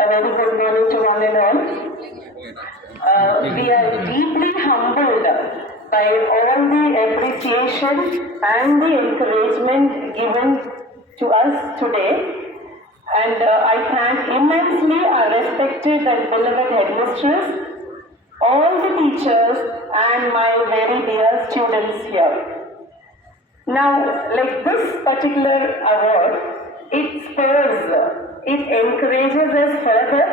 A very good morning to one and all. We are deeply humbled by all the appreciation and the encouragement given to us today. And I thank immensely our respected and beloved headmistress, all the teachers and my very dear students here. Now, like this particular award, it spurs, it encourages us further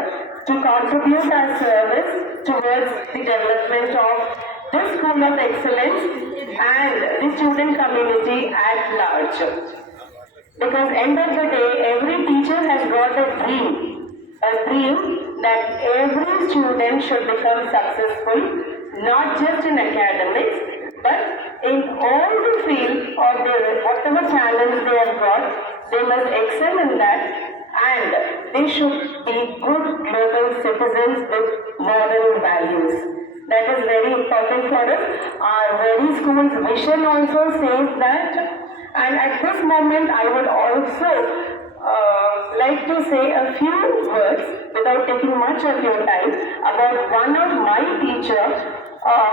to contribute our service towards the development of this school of excellence and the student community at large. Because end of the day, every teacher has got a dream that every student should become successful, not just in academics, but in all the field or whatever talents they have got, they must excel in that, and they should be good global citizens with moral values. That is very important for us. Our very school's vision also says that, and at this moment I would also like to say a few words without taking much of your time about one of my teachers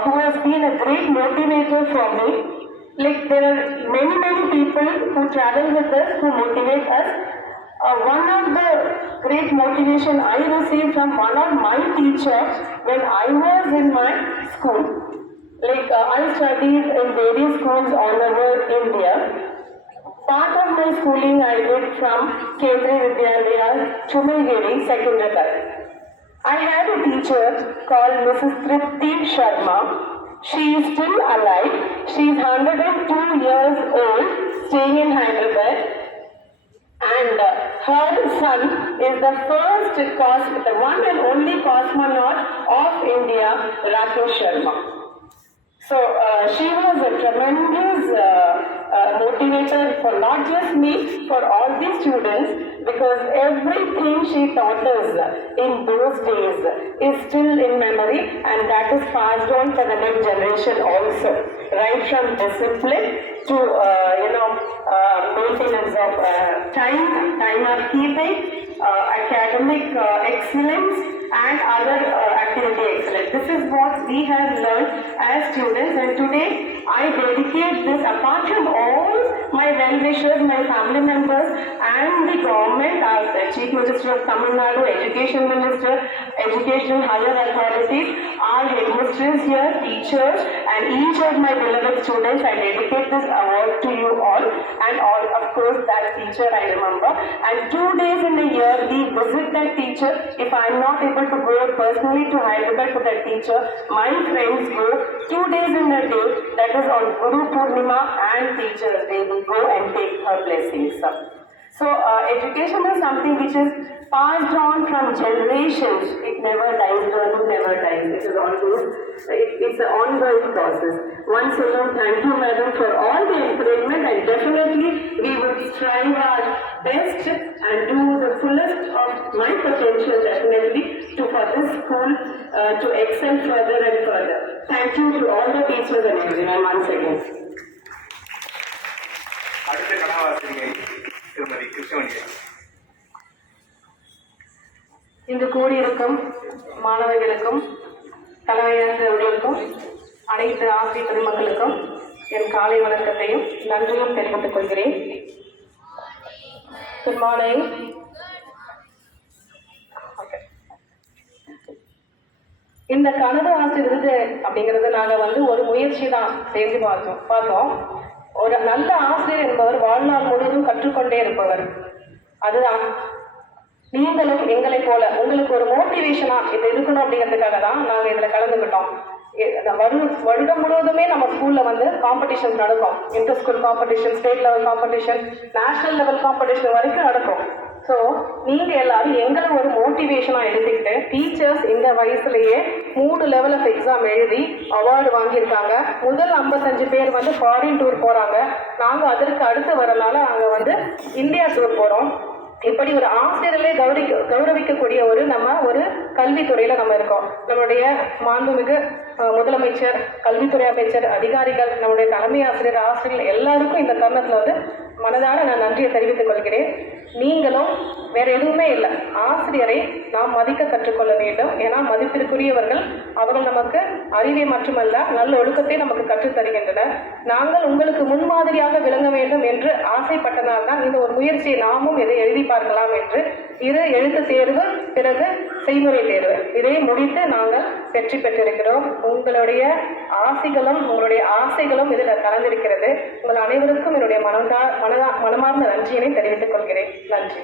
who has been a great motivator for me. Like there are many people who travel with us, who motivate us. One of the great motivation I received from one of my teachers when I was in my school. Like I studied in various schools all over India. Part of my schooling I did from Kendriya Vidyalaya, Chumilgiri, Secunderabad. I had a teacher called Mrs. Tripti Sharma. She is still alive. She is 102 years old, staying in Hyderabad. And her son is the one and only cosmonaut of India, Rakesh Sharma. So she was a tremendous motivator for not just me, for all the students, because everything she taught us in those days is still in memory, and that is passed on for the next generation also, right from discipline to maintenance of time of keeping, academic excellence, and other activity excellence. This is what we have learned as students, and today I dedicate this, apart from all my well-wishers, my family members, and the government, our Chief Minister of Tamil Nadu, Education Minister, Educational Higher Authorities, our headmistresses here, teachers, and each of my beloved students. I dedicate this award to you all, and all, of course, that teacher I remember. And 2 days in a year, we visit that teacher. If I am not able to go personally to Hyderabad to that teacher, my friends go 2 days in a day, that is on Guru Purnima and Teachers Day. We go and take her blessings. So education is something which is passed on from generations. It never dies, learning never dies. It is always, it's an ongoing process. Once again, thank you, madam, for all the encouragement, and definitely we will strive our best and do the fullest of my potential, definitely, for this school to excel further and further. Thank you to all the teachers and everyone once again. இங்கு கூடியிருக்கும் மாணவர்களுக்கும் தலைமையாளர்களுக்கும் அனைத்து ஆசிரியர் பெருமக்களுக்கும் என் காலை வணக்கத்தையும் நன்றியும் தெரிவித்துக் கொள்கிறேன். Good morning. இந்த கனவு ஆசிரியர் விருது அப்படிங்கிறது நாங்கள் ஒரு முயற்சி தான் செஞ்சு பார்த்தோம். ஒரு நல்ல ஆசிரியர் என்பவர் வாழ்நாள் முழுவதும் கற்றுக்கொண்டே இருப்பவர். அதுதான் நீங்களும் எங்களை போல உங்களுக்கு ஒரு மோட்டிவேஷனா இது இருக்கணும் அப்படிங்கிறதுக்காக தான் நாங்கள் இதில் கலந்துக்கிட்டோம். வருடம் முழுவதுமே நம்ம ஸ்கூல்ல காம்படிஷன்ஸ் நடக்கும். Inter school competition, state level competition, national level competition வரைக்கும் நடக்கும். ஸோ நீங்கள் எல்லாரும் எங்களை ஒரு மோட்டிவேஷனாக எடுத்துக்கிட்டு, டீச்சர்ஸ் இந்த வயசுலேயே 3 லெவல் ஆஃப் எக்ஸாம் எழுதி அவார்டு வாங்கியிருக்காங்க. முதல் 55 பேர் ஃபாரின் டூர் போகிறாங்க. நாங்கள் அதற்கு அடுத்து வரனால நாங்கள் இந்தியா டூர் போகிறோம். இப்படி ஒரு ஆசிரியர்களே கௌரவிக்கக்கூடிய ஒரு கல்வித்துறையில் நம்ம இருக்கோம். நம்மளுடைய மாண்புமிகு முதலமைச்சர், கல்வித்துறை அமைச்சர், அதிகாரிகள், நம்முடைய தலைமை ஆசிரியர்கள் எல்லாருக்கும் இந்த தருணத்தில் மனதார நான் நன்றியை தெரிவித்துக் கொள்கிறேன். நீங்களும் வேற எதுவுமே இல்லை, ஆசிரியரை நாம் மதிக்க கற்றுக்கொள்ள வேண்டும். ஏன்னா மதிப்பிற்குரியவர்கள், அவர்கள் நமக்கு அறிவை மட்டுமல்ல நல்ல ஒழுக்கத்தை நமக்கு கற்றுத் தருகின்றனர். நாங்கள் உங்களுக்கு முன்மாதிரியாக விளங்க வேண்டும் என்று ஆசைப்பட்டனால்தான் இந்த ஒரு முயற்சியை நாமும் இதை எழுதி பார்க்கலாம் என்று இரு எழுத்து தேர்வு, பிறகு செய்முறை தேர்வு, இதை முடித்து நாங்கள் வெற்றி பெற்றிருக்கிறோம். உங்களுடைய ஆசைகளும் உங்களுடைய ஆசைகளும் இதில் கலந்திருக்கிறது. உங்கள் அனைவருக்கும் என்னுடைய மனமார்ந்த நன்றியினை தெரிவித்துக் கொள்கிறேன். நன்றி.